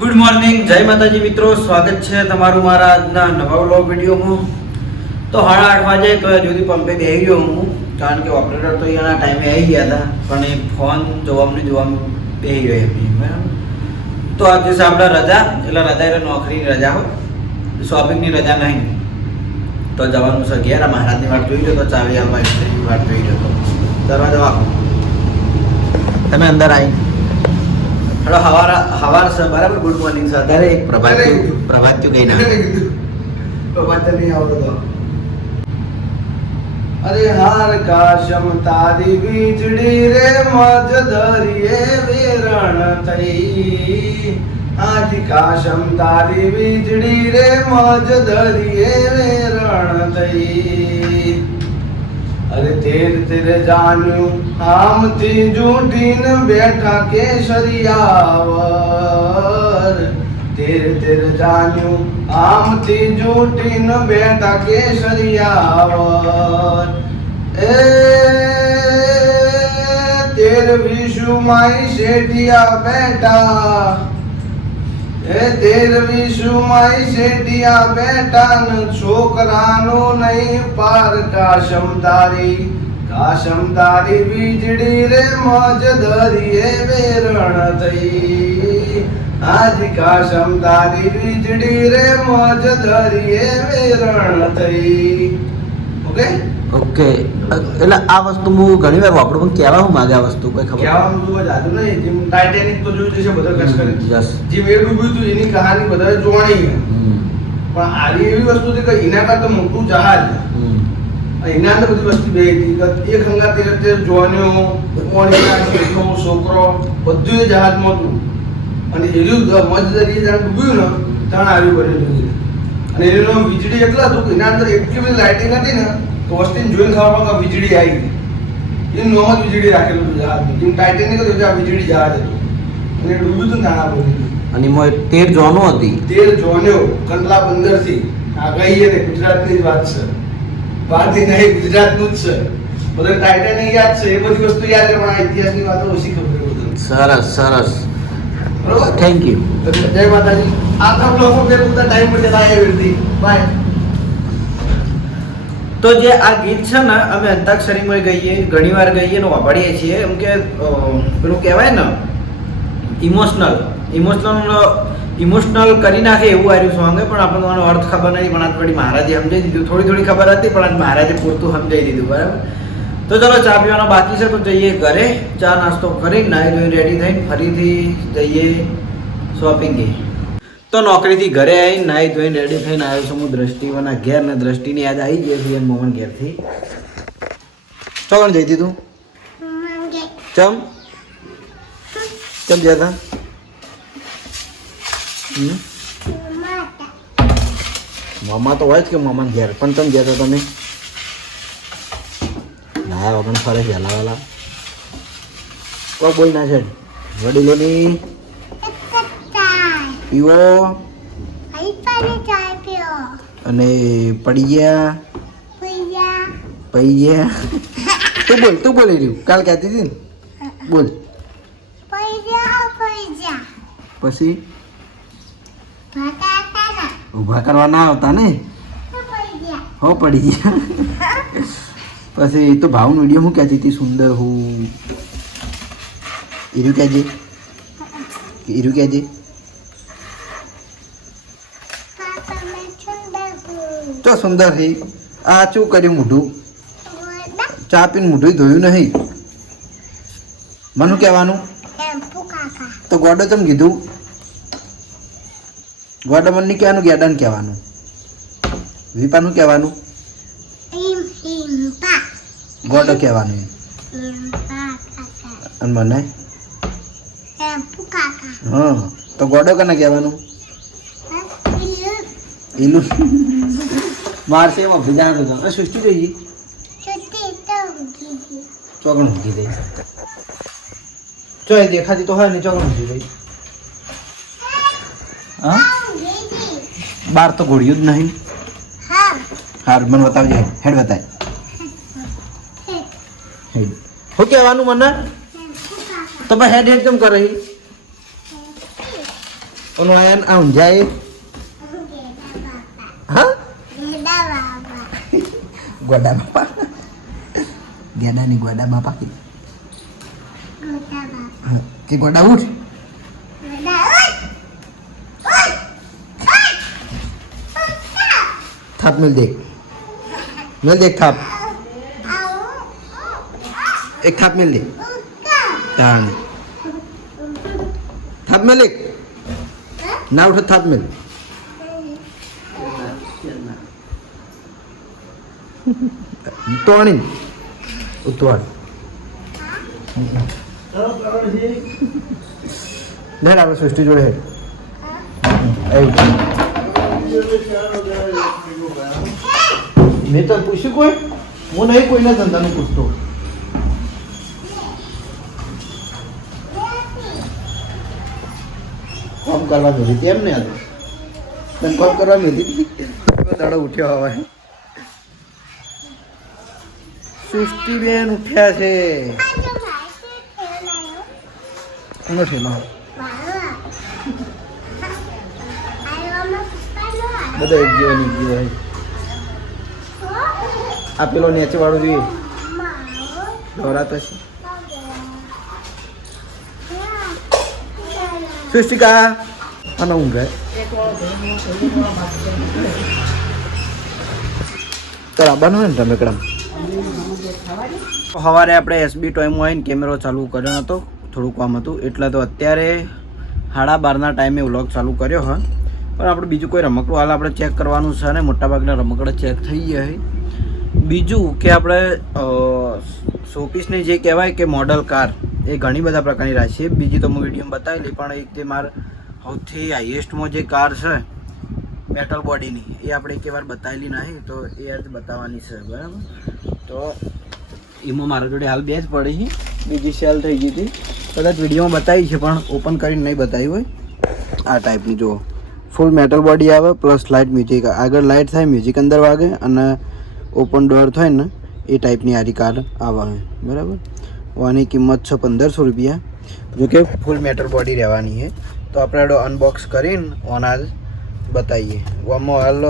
Good morning, જય માતાજી મિત્રો. સ્વાગત છે તમારું મારા આજના નવા વ્લોગ વિડીયોમાં. તો 8:30 વાગે તો હજુ પંપે બેસી ગયો હું, કારણ કે ઓપરેટર તો અહીંયાના ટાઈમે આવી ગયા હતા, પણ એ ફોન જોવામાં બેસી ગયો એમની. બરાબર. તો આ દિવસે આપણે રજા, એટલે રજા એટલે નોકરીની રજા હોય, શોપિંગની રજા નહીં. તો જવાનું છે ઘેર. મહારાજની વાટ જોઈ લો તો ચાવી આવવા એટલે વાટ જોઈ લો તો દરવાજો આપો. તમે અંદર આવી હલો. હવાર છે બરાબર. ગુડ મોર્નિંગ છે. અત્યારે એક પ્રભાત કઈ ના પ્રભાત નહીં આવતો. અરે હાર કાશમ તારી વીજળી રે મજ ધરીએ વેરણ થઈ. આજ કાશમ તારી વીજળી રે મજ ધરીએ વેરણ થઈ. અરે તેર તેર જાન્યું આમથી જૂઠીને બેઠા કેસરિયાવર. તેર તેર જાન્યું આમથી જૂઠીને બેઠા કેસરિયાવર. એ તેર વિશુ માઈ શેઠિયા બેઠા. એ તેર વિશુ માઈ શેઠિયા બેઠા ન છોકરાનો નહીં પાર. કાશમ તારી વીજળી રે મજ ધરીએ વેરણ થઈ. આજ કાશમ તારી વીજળી રે મજ ધરીએ વેરણ થઈ. Okay okay. એટલે આ વસ્તુ હું ઘણી વાર વાપરું, પણ કહેવા હું માગે આ વસ્તુ કોઈ ખબર કહેવાનું તો જાદુ નહીં. જેમ ટાઇટેનિક તો જોયું છે બધા કશ કરી. યસ. જેમ એ ડૂબ્યું હતું એની કહાની બધા જોવાની. પણ આવી એવી વસ્તુ છે કે એના કરતા મોટું જહાજ. એના અંદર બધી વસ્તુ બે હતી કે એક હંગાતે જોવાનો છોકરો બધું એ જહાજમાં હતું. અને એનું મજદરી જાણ ડૂબ્યું ને ત્યાં આવી બનેલું. અને એનું વીજળી એટલા હતું કે એના અંદર એટલી બધી લાઇટિંગ હતી ને તો વસ્તીને જોઈને ખબર પડે કે વીજળી આવી ગઈ. એનું નોમ જ વીજળી રાખેલું હતું જહાજનું. જેમ ટાઇટેનિક હતું આ વીજળી જહાજ હતું. અને એ ડૂબ્યું હતું નાના બનેલું. અને એમાં 13 જોનો હતી. 13 જોન્યો કંડલા બંદરથી. આ ગઈ ને ગુજરાતની જ વાત છે. બહારથી નહીં, ગુજરાતનું જ છે. બધા ટાઇટેનિક યાદ છે, એ બધી વસ્તુ યાદ છે, પણ આ ઇતિહાસની વાતો ઓછી ખબર પડે. સરસ સરસ. બરોબર. Thank you. જય માતાજી. આખા બ્લોગમાં બે બધા ટાઈમ પર જતા આવી બાય. તો જે આ ગીત છે ને, અમે અંતાક્ષરીમાં ગઈએ, ઘણી વાર ગઈએ ને વાપરીએ છીએ. એમ કે પેલું કહેવાય ને ઇમોશનલ કરી નાખે એવું આવ્યું સોંગ. પણ આપણને આનો અર્થ ખબર નથી, પણ આજ થોડી મહારાજે સમજાવી દીધું. થોડી ખબર હતી, પણ આજ મહારાજે પૂરતું સમજાવી દીધું. બરાબર. તો ચલો, ચા પીવાનો બાકી છે તો જઈએ ઘરે. ચા નાસ્તો કરી નાહી ધોઈ રેડી થઈને ફરીથી જઈએ શોપિંગે. તો નોકરીથી ઘરે આવી નાહી ધોઈને રેડી થઈને આવ્યો છું હું દ્રષ્ટિઓના ઘેર. ને દ્રષ્ટિની યાદ આવી ગઈ છે મોમન ઘેરથી. ચોકણ જઈ દીધું ચમ જતા મામા તો હોય જ કે મામા ઘેર. પણ તમે ગયા હતા તમે નાયા વગર ફરે વહેલા વહેલા કોઈ બોલ ના છે. વડીલોની પીવો અને પડી ગયા પઈ ગયા. તું બોલી રહ્યું કાલ કહેતી હતી ને. બોલ પછી ઊભા કરવા ના આવતા ને. હો પડી ગયા. પછી તો ભાવનો વિડીયો હું કહેતી હતી સુંદર હું. હીરું કહેજે. તો સુંદર છે. આ શું કર્યું મોઢું ચા પીને મોઢું ધોયું નહીં. મને કહેવાનું તો ગોડો તમે કીધું. ગોડો મને નહીં કહેવાનું, ગેડાને કહેવાનું. વિપાનું કહેવાનું, ગોડો કહેવાનું. અને મને હા તો ગોડો કને કહેવાનું. એનું મારશે એમાં ભીજા બધા સૃષ્ટિ જોઈએ ચોકણ મૂકી દે. ચોય દેખાતી તો હોય ને ચોકણ મૂકી દે. હા બાર તો ઘોડ્યું જ નહીં. હાર મને બતાવજે. હેડ બતાય. શું કહેવાનું મને તો ભાઈ હેડ હેડ કેમ કરે ઓનો આયન આ ઊંઝાએ હા ગોડા બાપા ગેડાની ગોડા બાપા કે ગોડા ઉઠ થાપ મિલ દેખ થાપ એક થાપ મિલ દે તાણે થાપ મિલ એક ના ઉઠ થાપ મિલ તોણી ઉતવાડ ધર આપણે સૃષ્ટિ જોડે હેડ મેં તો પૂછ્યું કોઈ હું નહીં કોઈના ધંધાનું પૂછતો કામ કરવા મેળી કેમ ને આજે તને કામ કરવા મેળી દાડો ઉઠ્યો હવે સૃષ્ટિબેન ઉઠ્યા છે કોનો થેલો બધા એક જેવા ની જેવા આ પેલો નેચે વાળો જોઈએ દોરાતો છે સૃષ્ટિકા અને ઊંઘે તો આવવાનું હોય ને તમે કડમ સવારે આપણે એસબી ટોયમાં આવીને કેમેરો ચાલુ કર્યો હતો થોડું કામ હતું એટલે તો અત્યારે 12:30ના ટાઈમે વ્લોગ ચાલુ કર્યો હોય પણ આપણે બીજું કોઈ રમકડું હાલ આપણે ચેક કરવાનું છે ને મોટાભાગના રમકડા ચેક થઈ ગયા છે બીજું કે આપણે શોપીસની જે કહેવાય કે મોડલ કાર એ ઘણી બધા પ્રકારની રાખી છે બીજી તો હું વિડીયોમાં બતાવી લઈ પણ એક તે મારા સૌથી હાઈએસ્ટમાં જે કાર છે મેટલ બોડીની એ આપણે એક વાર બતાવેલી નહીં તો એ આજે બતાવવાની છે બરાબર તો એમાં મારા જોડે હાલ બે જ પડી છે બીજી સેલ થઈ ગઈ હતી કદાચ વિડીયોમાં બતાવી છે પણ ઓપન કરીને નહીં બતાવી હોય આ ટાઈપની જો ફૂલ મેટલ બોડી આવે પ્લસ લાઇટ મ્યુઝિક આગળ લાઇટ થાય મ્યુઝિક અંદર વાગે અને ઓપન ડોર થાય ને એ ટાઈપની આરી કાર આવે બરાબર આની કિંમત છે 1500 રૂપિયા જો કે ફૂલ મેટલ બોડી રહેવાની છે તો આપણે અનબોક્સ કરીને ઓના જ બતાવીએ આમાં હાલ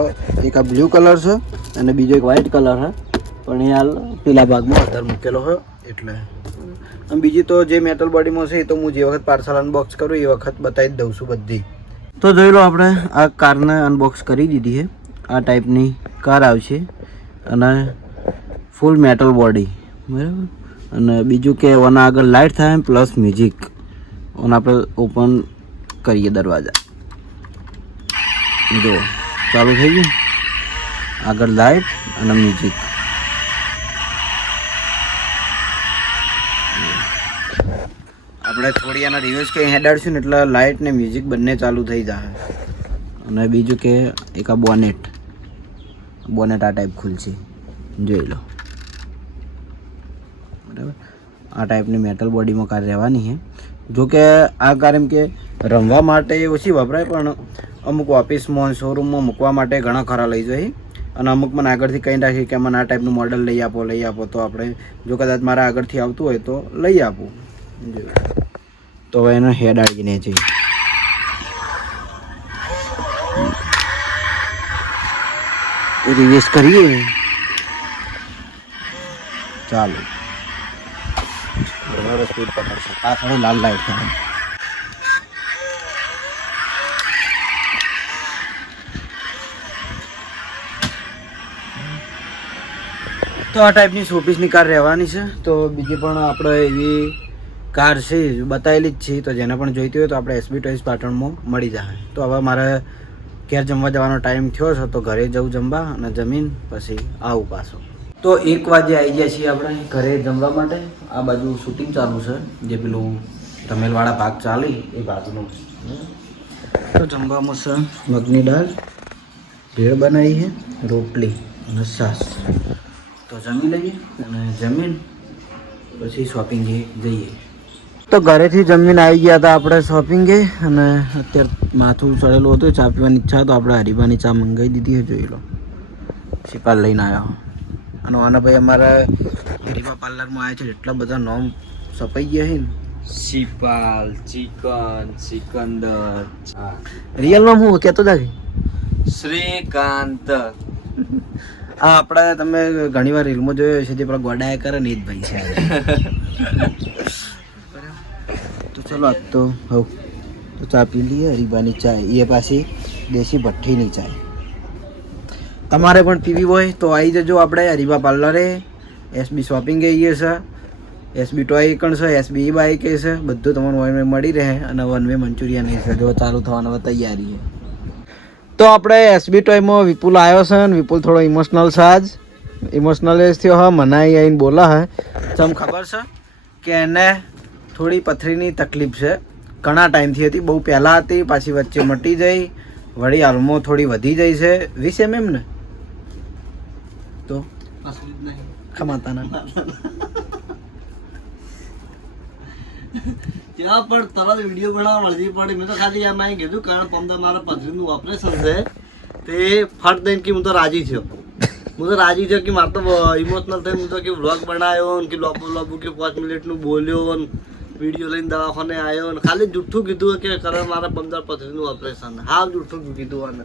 એક આ બ્લુ કલર છે અને બીજો એક વ્હાઇટ કલર છે પણ એ હાલ પેલા ભાગમાં વધારે મૂકેલો હોય એટલે અને બીજી તો જે મેટલ બોડીમાં છે એ તો હું જે વખત પાર્સલ અનબોક્સ કરું એ વખત બતાવી જ દઉં છું બધી તો જોઈ લો આપણે આ કારને અનબોક્સ કરી દીધી છે આ ટાઈપની કાર આવશે અને ફૂલ મેટલ બોડી બરાબર અને બીજું કે ઓના આગળ લાઇટ થાય પ્લસ મ્યુઝિક ઓને આપણે ઓપન કરીએ દરવાજા જો ચાલુ થઈ ગયું આગળ લાઇટ અને મ્યુઝિક આપણે થોડી એના રિવ્યુઝ કંઈ હેડાડશું ને એટલે લાઇટ ને મ્યુઝિક બંને ચાલુ થઈ જાય અને બીજું કે એક આ બોનેટ આ ટાઈપ ખુલશે જોઈ લો બરાબર આ ટાઈપની મેટલ બોડીમાં કાર રહેવાની છે જો કે આ કાર એમ કે રમવા માટે ઓછી વપરાય પણ અમુક ઓફિસમાં શોરૂમમાં મૂકવા માટે ઘણા ખરા લઈ જાય અને અમુક મને આગળથી કહી રાખીએ કે મને આ ટાઈપનું મોડલ લઈ આપો તો આપણે જો કદાચ મારા આગળથી આવતું હોય તો લઈ આપું તો હવે એનો હેડ આવીને છે રિવેસ કરીએ ચાલો બરાબર સ્પીડ પકડશે પાછળ લાલ લાઈટ થાય તો આ ટાઈપની શોપીસની કાર રહેવાની છે તો બીજી પણ આપણે એવી કાર છે બતાવેલી જ છે તો જેને પણ જોઈતી હોય તો આપણે એસબી ટોયઝ પાટણમાં મળી જાય તો હવે મારે ઘેર જમવા જવાનો ટાઈમ થયો છે તો ઘરે જવું જમવા અને જમીન પછી આવું પાછો તો 1 વાગે આવી ગયા છીએ આપણે ઘરે જમવા માટે આ બાજુ શૂટિંગ ચાલુ છે જે પેલું રમેલવાળા ભાગ ચાલી એ બાજુનું તો જમવામાં છે મગની દાળ ભેળ બનાવી છે રોટલી અને છાશ તો જમી લઈએ અને જમીન પછી શોપિંગે જઈએ તો ઘરેથી જમીન આવી ગયા હતા આપણે શોપિંગે અને અત્યારે માથું ચડેલું હતું ચા પીવાની ઈચ્છા તો આપણે હરીબાની ચા મંગાવી દીધી જોઈ લો શિપાલ લઈને આવ્યો અને આના ભાઈ અમારા હરીબા પાર્લરમાં આવ્યા છે એટલા બધા નોમ સપાઈ ગયા છે ને શિપાલ, ચિકન, સિકંદર, રિયલમાં હું કહેતો હતા શ્રીકાંત. આ આપણા તમે ઘણીવાર રીલમાં જોયો છે જે પેલા ગોડાયા કરે ને એ જ ભાઈ છે તો ચલો આજ તો હવ તો ચા પી લઈએ હરીબાની ચાય એ પાછી દેશી ભઠ્ઠીની ચાય. તમારે પણ પીવી હોય તો આવી જજો આપણે હરીબા પાર્લરે. એસબી શોપિંગ કહીએ છે, એસબી ટોય પણ છે, એસબી બાઈક છે, બધું તમારું વન વે મળી રહે. અને વન વે મંચુરિયન છે જો ચાલુ થવાનો તૈયારી છે. તો આપણે એસબી ટોયમાં વિપુલ આવ્યો છે ને વિપુલ થોડો ઇમોશનલ છે. આજ ઇમોશનલ એ થયો હા મને આવીને બોલા હે તમ ખબર છે કે એને થોડી પથરીની તકલીફ છે. ઘણા ટાઈમથી હતી, બહુ પહેલાં હતી, પાછી વચ્ચે મટી જઈ, વળી હાલમાં થોડી વધી જાય છે 20 mm ને તો ખમાતા ના ત્યાં પણ તરત વિડીયો બનાવવા મળતી પડે. મેં તો ખાલી આમાં કીધું કારણ પમદા મારા પથરીનું ઓપરેશન છે તે ફટ દઈને કે હું તો રાજી થયો. હું તો રાજી થયો કે મારે તો ઇમોશનલ થઈ. હું તો કે વ્લોગ બનાવ્યો ને કે લોબુ કે 5 મિનિટનું બોલ્યો ને વિડીયો લઈને દવાખાને આવ્યો ને ખાલી જૂઠું કીધું કે કરે મારા પમદાર પથરીનું ઓપરેશન. હા જૂઠું કીધું આને.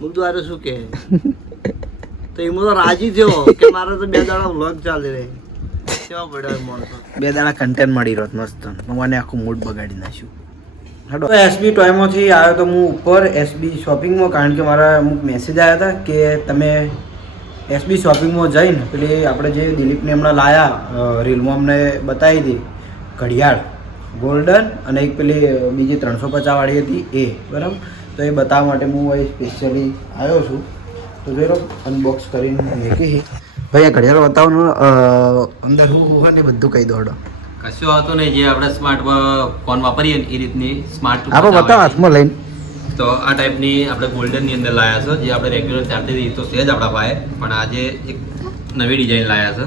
હું તો આરે શું કહે તો એમાં તો રાજી થયો કે મારે તો 2 દાડા વ્લોગ ચાલી રહી. કેવા પડ્યા માણસો 2 દાડા કન્ટેન્ટ મળી રહ્યો મસ્ત. મને આખું મૂડ બગાડી નાખ્યું. હાડો એસબી ટોયમાંથી આવ્યો તો હું ઉપર એસબી શોપિંગમાં, કારણ કે મારા અમુક મેસેજ આવ્યા હતા કે તમે એસબી શોપિંગમાં જઈને પેલી આપણે જે દિલીપને હમણાં લાયા રીલમાં અમને બતાવી હતી ઘડિયાળ ગોલ્ડન અને એક પેલી બીજી 350 વાળી હતી એ બરાબર. તો એ બતાવવા માટે હું અહીં સ્પેશિયલી આવ્યો છું. તો જોઈ લો અનબોક્સ કરીને મૂકી ભાઈ આ ઘડિયાળ બતાવવાનું અંદર હું હોય ને બધું કહી દો. કશું આવતું નહીં, જે આપણે સ્માર્ટ ફોન વાપરીએ ને એ રીતની સ્માર્ટ આપણે બતાવો હાથમાં લઈને. તો આ ટાઈપની આપણે ગોલ્ડનની અંદર લાયા છે, જે આપણે રેગ્યુલર ચાલતી હતી તો છે જ આપણા પાસે, પણ આજે એક નવી ડિઝાઇન લાયા છે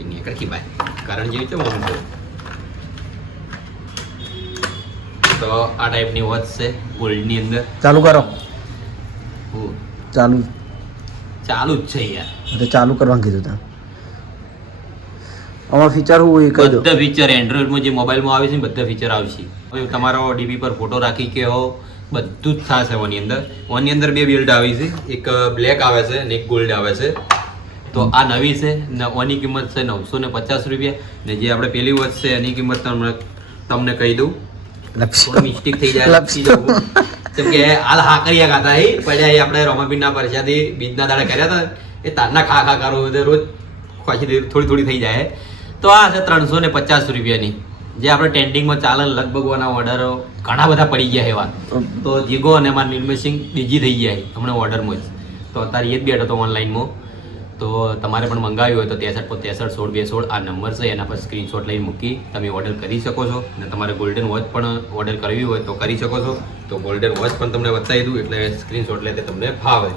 એની આગળ ખીપાય કારણ જેવી છે મોમેન્ટ. તો આ ટાઈપની વોચ છે ગોલ્ડની અંદર. ચાલુ કરો. હું ચાલુ ચાલુ જ છે યાર. તો ચાલુ કરવાનું કીધું તમે. આમાં ફીચર હું એ કહી દો. બધા ફીચર એન્ડ્રોઈડમાં જે મોબાઈલમાં આવે છે ને બધા ફીચર આવશે. હવે તમારો ડીપી પર ફોટો રાખી કે હો બધું જ થશે ઓની અંદર. ઓની અંદર 2 બિલ્ડ આવી છે, એક બ્લેક આવે છે અને એક ગોલ્ડ આવે છે. તો આ નવી છે ને ઓની કિંમત છે 950 રૂપિયા. ને જે આપણે પેલી વોચ છે એની કિંમત તમને કહી દઉં, થોડી મિસ્ટેક થઈ જાય કેમ કે હાલ હાકરિયા ખાતા હી પડ્યા આપણે રોમાપીરના પરસાદી બીજના દાડે કર્યા હતા એ તારના ખા કરો રોજ ખોછી થોડી થઈ જાય. તો આ છે 350 રૂપિયાની, જે આપણે ટ્રેન્ડિંગમાં ચાલે. લગભગ ઓના ઓર્ડરો ઘણા બધા પડી ગયા એવા. તો જીગો અને મારા નિર્મસિંગ બીજી થઈ ગયા હમણાં ઓર્ડરમાં જ. તો અત્યારે એ જ બેઠો હતો ઓનલાઈનમાં. તો તમારે પણ મંગાવ્યું હોય તો 63 63 16 216 આ નંબર છે, એના પર સ્ક્રીનશોટ લઈને મૂકી તમે ઓર્ડર કરી શકો છો. અને તમારે ગોલ્ડન વોચ પણ ઓર્ડર કરવી હોય તો કરી શકો છો. તો ગોલ્ડન વોચ પણ તમને બતાવી દઉં એટલે સ્ક્રીનશોટ લે તે તમને ફાવે.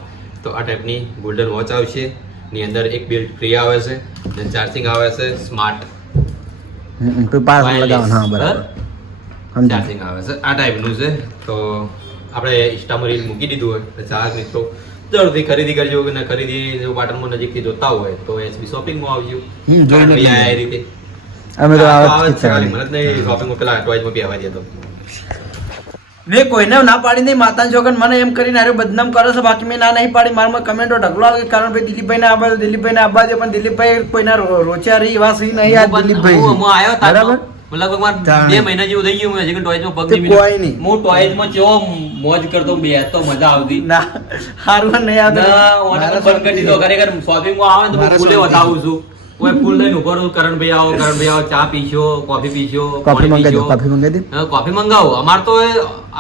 તો આ ટાઈપની ગોલ્ડન વોચ આવશે. ની અંદર એક બિલ્ડ ફ્રી આવે છે, અને ચાર્જિંગ આવે છે સ્માર્ટ ચાર્જિંગ આવે છે. આ ટાઈપનું છે. તો આપણે ઇન્સ્ટામાં રીલ મૂકી દીધું હોય તો ચાર મિત્રો જરૂરથી ખરીદી કરજો. અને ખરીદી જો પાટણમાં નજીકથી જોતા હોય તો એસબી શોપિંગમાં આવજો. આ રીતે અમે તો આવે જ છે ખાલી મને જ નહીં શોપિંગમાં પેલા ટોયઝમાં બી આવવા દેતો. મેં કોઈને ના પાડી નહીં. માતાના છોકરાને મને એમ કરીને અરે બદનામ કરે છે, બાકી મેં ના નહીં પાડી. મારામાં કમેન્ટો ઢગલો આવે કારણ ભાઈ દિલીપભાઈને આબા દો, દિલીપભાઈને આબા દે, પણ દિલીપભાઈ કોઈના રોચ્યા રહી એવા સહી નહીં. આ દિલીપભાઈ હું આવ્યો બરાબર લગભગ મારે 2 મહિના જેવું થઈ ગયું. હજી ટોયઝમાં પગ નહીં કોઈ નહીં. હું ટોયઝમાં કેવો મોજ કરતો બેસતો મજા આવતી ના હારું નહીં આવતું. બંધ કરી દીધો. ખરેખર શોપિંગમાં આવે તો હું ફૂલે બતાવું છું. હું ફૂલ લઈને ઉભો રહું, કરણભાઈ આવો, કરણભાઈ આવો, ચા પીશો, કોફી પીશો, કોફી પાણી મંગાવી દો, પીશો. કોફી મંગાવી દે. હા, કોફી મંગાવો. અમાર તો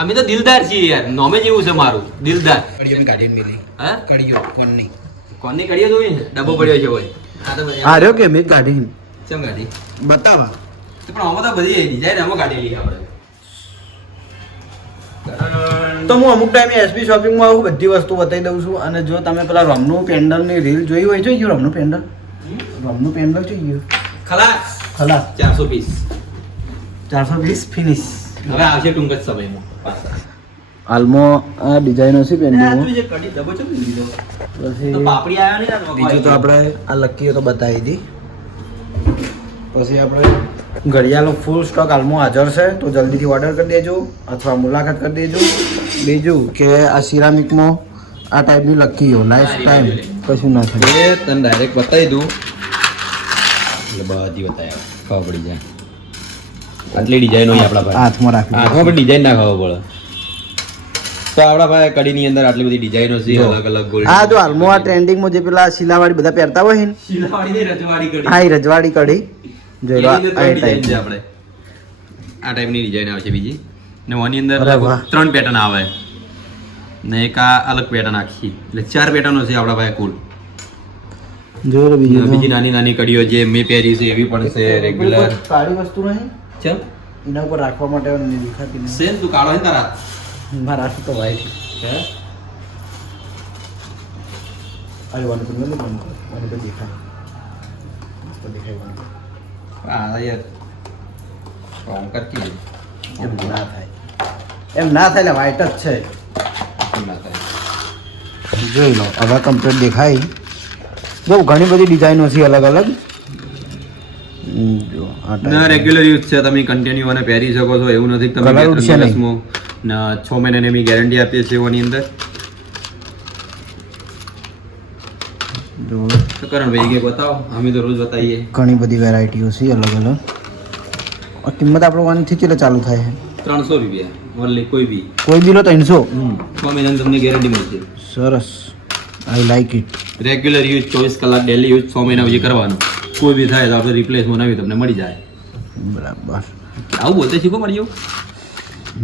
અમે તો દિલદાર છીએ યાર. નોમે જેવું છે મારું દિલદાર. કડીઓ મેં કાઢીને મિલી. હા કડીઓ કોણની કોની કડીએ જોઈ ને ડબ્બો પડ્યો છે ભાઈ. આ તો આ રહ્યો કે મેં કાઢીને ચમ ગાડી બતાવા. પણ આમાં તો બધી ડિઝાઇન આમાં કાઢેલી આપણે. તો હું અમુક ટાઈમે એસબી શોપિંગમાં આવું બધી વસ્તુ બતાવી દઉં છું. અને જો તમે પેલા રમનું પેન્ડલની રીલ જોઈ હોય, જોઈ ગયું રમનું પેન્ડલ? રમનું પેન્ડલ જોઈ ગયું? ખલાસ ખલાસ 400 પીસ 420 ફિનિશ. હવે આવશે ટૂંક જ સમયમાં પાછા. હાલમાં આ ડિઝાઇનો છે પેન્ડલમાં. જે કડી ડબ્બો ચમ લીધો પછી તો પાપડી આવ્યા નહીં ને બીજું તો આપણે આ લકીઓ તો બતાવી હતી. પછી આપણે ઘડિયાળનો ફૂલ સ્ટોક હાલમાં હાજર છે, તો જલ્દીથી ઓર્ડર કરી દેજો અથવા મુલાકાત કરી દેજો. બીજું કે આ સિરામિકમાં આ ટાઈપની લકીઓ લાઈફ ટાઈમ કશું ના થાય. એ તને ડાયરેક્ટ બતાવી દઉં એટલે બધી બતાવ્યા ખબર પડી જાય. આટલી ડિઝાઇનો આપણા ભાઈ હાથમાં રાખી હાથમાં પણ ડિઝાઇન ના ખબર પડે. તો આપણા ભાઈ કડીની અંદર આટલી બધી ડિઝાઇનો છે, અલગ અલગ ગોલ્ડ. આ જો હાલમાં આ ટ્રેન્ડિંગમાં જે પેલા શિલાવાળી બધા પહેરતા હોય ને, શિલાવાડી ને રજવાડી કડી. હા એ રજવાડી કડી જોઈ લો. એની અંદર ત્રણ ડિઝાઇન છે આપણે. આ ટાઈપની ડિઝાઇન આવશે બીજી, ને આની અંદર અરે વાહ. 3 પેટર્ન આવે ને એક આ અલગ પેટર્ન આખી, એટલે 4 પેટર્નો છે આપણા પાસે કુલ. જોઈ લો બીજી બીજું નાની નાની કડીઓ જે મેં પહેરી છે એવી પણ છે રેગ્યુલર. કાળી વસ્તુ નહીં ચલ એના ઉપર રાખવા માટે મને દેખાતી નહીં. સેન તું કાળો હે ને તારા મારા તો વાઈટ હે અરે वन पर મને તો દેખાય મસ્ત દેખાય वन આ યાર કોમ કરતી એમ ના થાય, એમ ના થાય એટલે વાઈટ જ છે. ના થાય. જોઈ લો હવે કમ્પ્લીટ દેખાય. જો ઘણી બધી ડિઝાઇનો છે અલગ અલગ. જો આ ના રેગ્યુલર યુઝ છે, તમે કન્ટિન્યુ અને પહેરી શકો છો, એવું નથી કે તમે Colour 2-3 ઉડશે નહીં. દિવસમાં ને 6 મહિનાની અમે ગેરંટી આપીએ છીએ એની અંદર. જો તો કરણભાઈ કે બતાવો, અમે તો રોજ બતાવીએ. ઘણી બધી વેરાયટીઓ છે અલગ અલગ. આ કિંમત આપણો 1 થી કેટલે ચાલુ થાય છે? 300 રૂપિયા ઓનલી, કોઈ બી કોઈ બી લો 300. 6 મહિનાની તમને ગેરંટી મળશે. સરસ, I like it. Regular use 24 કલાક ડેલી યુઝ 6 મહિના સુધી કરવાનું. કોઈ બી થાય તો આપણે રિપ્લેસમાં નવી તમને મળી જાય. બરાબર. આવું બોલતે શીખો મળી જાવ.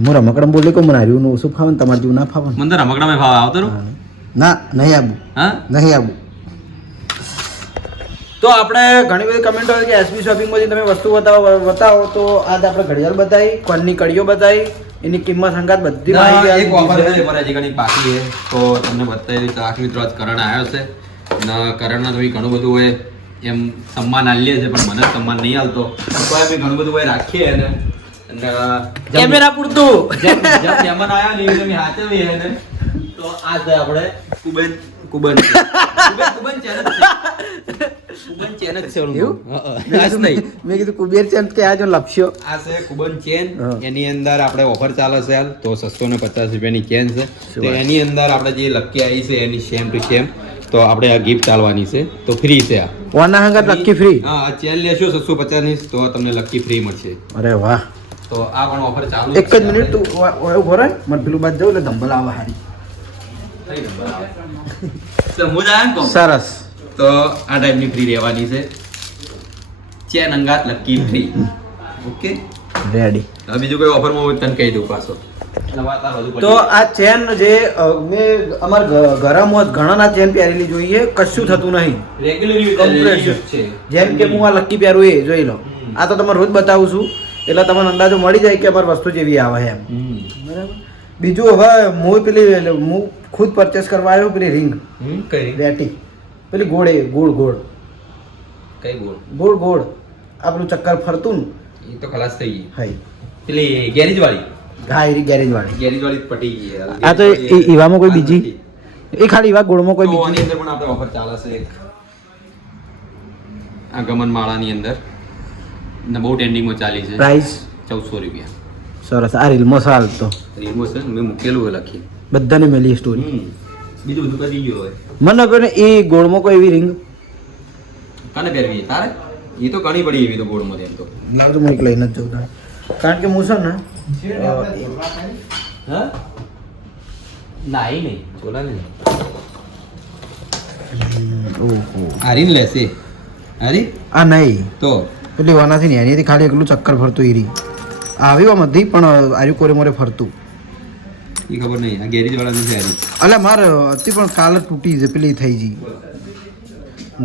હું રમકડમ બોલે કે મને હાર્યું ઓછું ફાવે ને તમારે જેવું ના ફાવે ને? મને તો રમકડામાં ભાવ આવતો રહો. ના નહીં આવું, હા નહીં આવું. તો આપણે ઘણી બધી કમેન્ટ હોય કે એસબી શોપિંગમાંથી તમે વસ્તુ બતાવો તો આજ આપણે ઘડિયાળ બતાવી, કોનની કડીઓ બતાવી, એની કિંમત સંગાત બધી માહિતી એક ઓફર આપી છે મારા જે ઘણી બાકી છે તો તમને બતાવી તો આખી મિત્રો આજ કરણ આવ્યો છે ને કરણના તો ઘણું બધું હોય એમ સન્માન આલીએ છે, પણ મને સન્માન નહીં આવતો તો અમે ઘણું બધું હોય રાખીએ અને કેમેરા પૂરતું. જેમ મહેમાન આવ્યા ને એવી તમે હાચવીએ ને તો આ છે આપણે કુબન કુબન છે. કુબન ચેનલ છે. કુબન ચેન જ છે ઓલું. એવું? આજ નહીં. મેં કીધું કુબેર ચેન કે આ જો લપસ્યો. આ છે કુબન ચેન. હા. એની અંદર આપણે ઓફર ચાલે છે હાલ તો 650 રૂપિયાની ચેન છે. તો વાત. એની અંદર આપણે જે લકી આવી છે એની સેમ ટુ સેમ તો આપણે આ ગિફ્ટ ચાલવાની છે તો ફ્રી છે આ. ઓના હંગાત લકી ફ્રી. હા આ ચેન લેશો 650 ની તો તમને લકી ફ્રી મળશે. અરે વાહ. તો આ પણ ઓફર ચાલુ એક જ મિનિટ તું ઉભો રહે, મને પેલું બાદ જવું એટલે ધંબલ આવે હારી. તો હું જ આવ્યો ને કહું. સરસ. તો આ ટાઈપની ફ્રી રહેવાની છે ચેન અંગાત લકી ફ્રી. Okay ready. હવે બીજું કોઈ ઓફરમાં હું તને કહી દઉં પાછો. એટલે વાત આ બધું તો આ ચેન જે મેં અમાર ગરમ હોત ઘણાના ચેન પહેરેલી જોઈએ, કશું થતું નહીં. રેગ્યુલર Complete યુઝ છે. જેમ કે હું આ લકી પહેરું એ જોઈ લો. આ તો તમે રોજ બતાવું છું એટલે તમને અંદાજો મળી જાય કે અમારી વસ્તુ જેવી આવે એમ. બરાબર. બીજું હવે હું પેલી હું ખુદ પરચેસ કરવા આવ્યો પેલી રિંગ કઈ રેટી પેલી ગોળ ગોળ ગોળ કઈ બોલ ગોળ ગોળ આ પેલું ચક્કર ફરતું ને એ તો ખલાસ થઈ ગઈ. હાઈ પેલી ગેરેજ વાળી હા એ ગેરેજ વાળી. ગેરેજ વાળી પટી ગઈ યાર. આ તો ઈવામાં કોઈ બીજી એ ખાલી ઈવા ગોળમાં કોઈ તો આની બીજી અંદર પણ આપણે ઓફર ચાલે છે એક આ ગમન માળાની અંદર ને બહુ ટ્રેન્ડિંગમાં ચાલી છે. પ્રાઇસ 1400 રૂપિયા. સરસ. આ રીલમાં સાલ તો રીમો છે ને મેં મૂકેલું હોય લખી. બધાને મેલી સ્ટોરી. બીજું બધું કરી ગયું હોય. મને પણ એ ગોળમાં કોઈ એવી રિંગ કાને પહેરવી તારે એ તો ઘણી પડી એવી તો ગોળમાં એમ તો. લાવજો હું એક લઈને જ જઉં તારે. કારણ કે હું છે ને હા ના એ નહીં ચોલા નહીં ઓહો આરીન લેશે આરી આ નહીં તો પેલી વાનાથી ને એની ખાલી એકલું ચક્કર ફરતું ઈરી આવી વા મધી પણ આર્યું કોરે મોરે ફરતું. એ ખબર નહીં આ ગેરેજ વાળા નથી આરી. અલે મારે હતી પણ કાલ જ તૂટી છે પેલી થઈ ગઈ.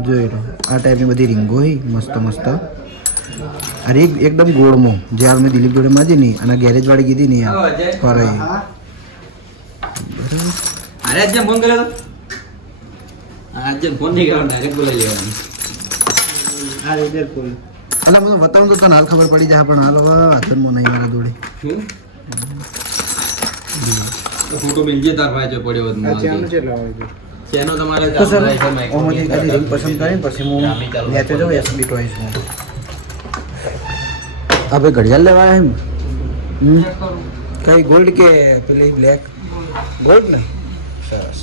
જોઈ લો આ ટાઈપની બધી રીંગો હોય મસ્ત મસ્ત. અરે એકદમ ગોળમાં જે હાલ મેં દિલીપ જોડે માજી નહીં અને ગેરેજ વાળી કીધી નહીં ફરાઈ. અરે આજે ફોન કર્યો તો આજે ફોન નહીં કર્યો ડાયરેક્ટ બોલાવી લેવાનું. અલા મને બતાવું તો તને હાલ ખબર પડી જાય પણ હાલ હવે હાથમાં નહીં મારા જોડે. શું ફોટો મિલજે તાર ભાઈ જો પડ્યો હોત માલ ચેનો તમારે તો સર ચાલુ થાય છે ઓમાંથી ખાલી રીંગ પસંદ કરીને પછી હું નેચે જાઉં એસબી ટોઈસમાં. આપણે ઘડિયાળ લેવા આવ્યા કઈ ગોલ્ડ કે પેલી બ્લેક ગોલ્ડ ને સરસ